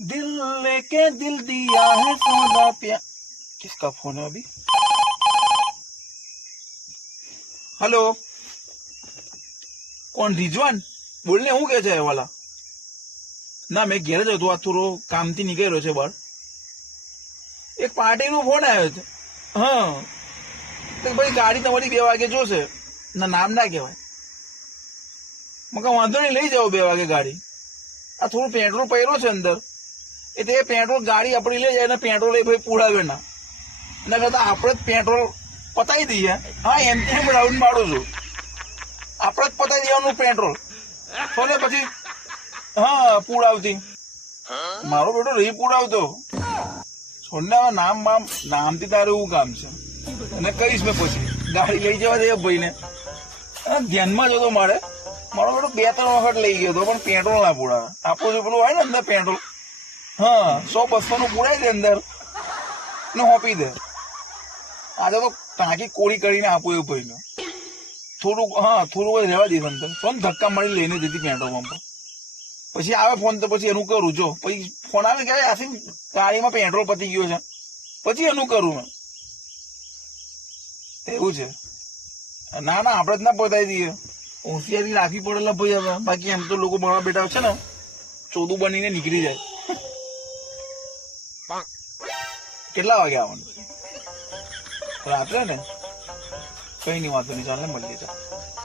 दिल लेके दिल दिया है सौदा प्या। किसका फोन है अभी? हेलो, કોણ રિજવાન? બોલને, હું કે છે વાલા? ના, મેં ઘેર જ હતો, આ થોડો કામથી નીકળ્યો છે બહાર. એક પાર્ટીનો ફોન આવ્યો છે. હા, તો ભાઈ ગાડી તમારી 2 વાગે જોશે. ના, નામ ના કહેવાય. મકા વાંધો નહીં, લઈ જાઓ 2 વાગે ગાડી. આ થોડું પેટ્રોલ પડ્યો છે અંદર, એટલે એ પેટ્રોલ ગાડી આપણી લઈ જાય ને પેટ્રોલ એ ભાઈ પૂરાવે ના. એના કરતા આપણે જ પેટ્રોલ પતાવી દઈએ. હા, એમથી હું રાઉન્ડ મારું છું. આપણે જ પતાવી દેવાનું પેટ્રોલ. છોલે પછી હા પૂરાવતી. મારો બેટો રહી પૂરાવતો. છોડને નામથી તારે એવું કામ છે અને કહીશ મેં પછી ગાડી લઈ જવા દે ભાઈને. ધ્યાનમાં જતો મારો બેટો 2-3 વખત લઈ ગયો હતો પણ પેટ્રોલ ના પૂરાવે. આપણું જે પેલું હોય ને અંદર પેટ્રોલ, હા 100-200 નું પૂરાય દે અંદર ને હોપી દે. આજે તો ટાંકી કોળી કરીને આપું એવું ભાઈને. થોડુંક રહેવા દઈશ અંદર. ફોન ધક્કા મારી લઈને જતી પેટ્રોલ પંપ. પછી આવે ફોન તો પછી એનું કરું. જો પછી ફોન આવે કે આથી ગાડીમાં પેટ્રોલ પતી ગયો છે, પછી એનું કરું મેં. એવું છે. ના આપણે જ ના પતાવી દઈએ. હોશિયારી રાખવી પડેલા ભાઈ હવે. બાકી એમ તો લોકો મારા બેટા છે ને ચોદું બનીને નીકળી જાય. કેટલા વાગે આવવાનું? રાત્રે ને? કઈ નહીં, વાંધો નહીં, ચાલ ને મળીએ. ચાલ.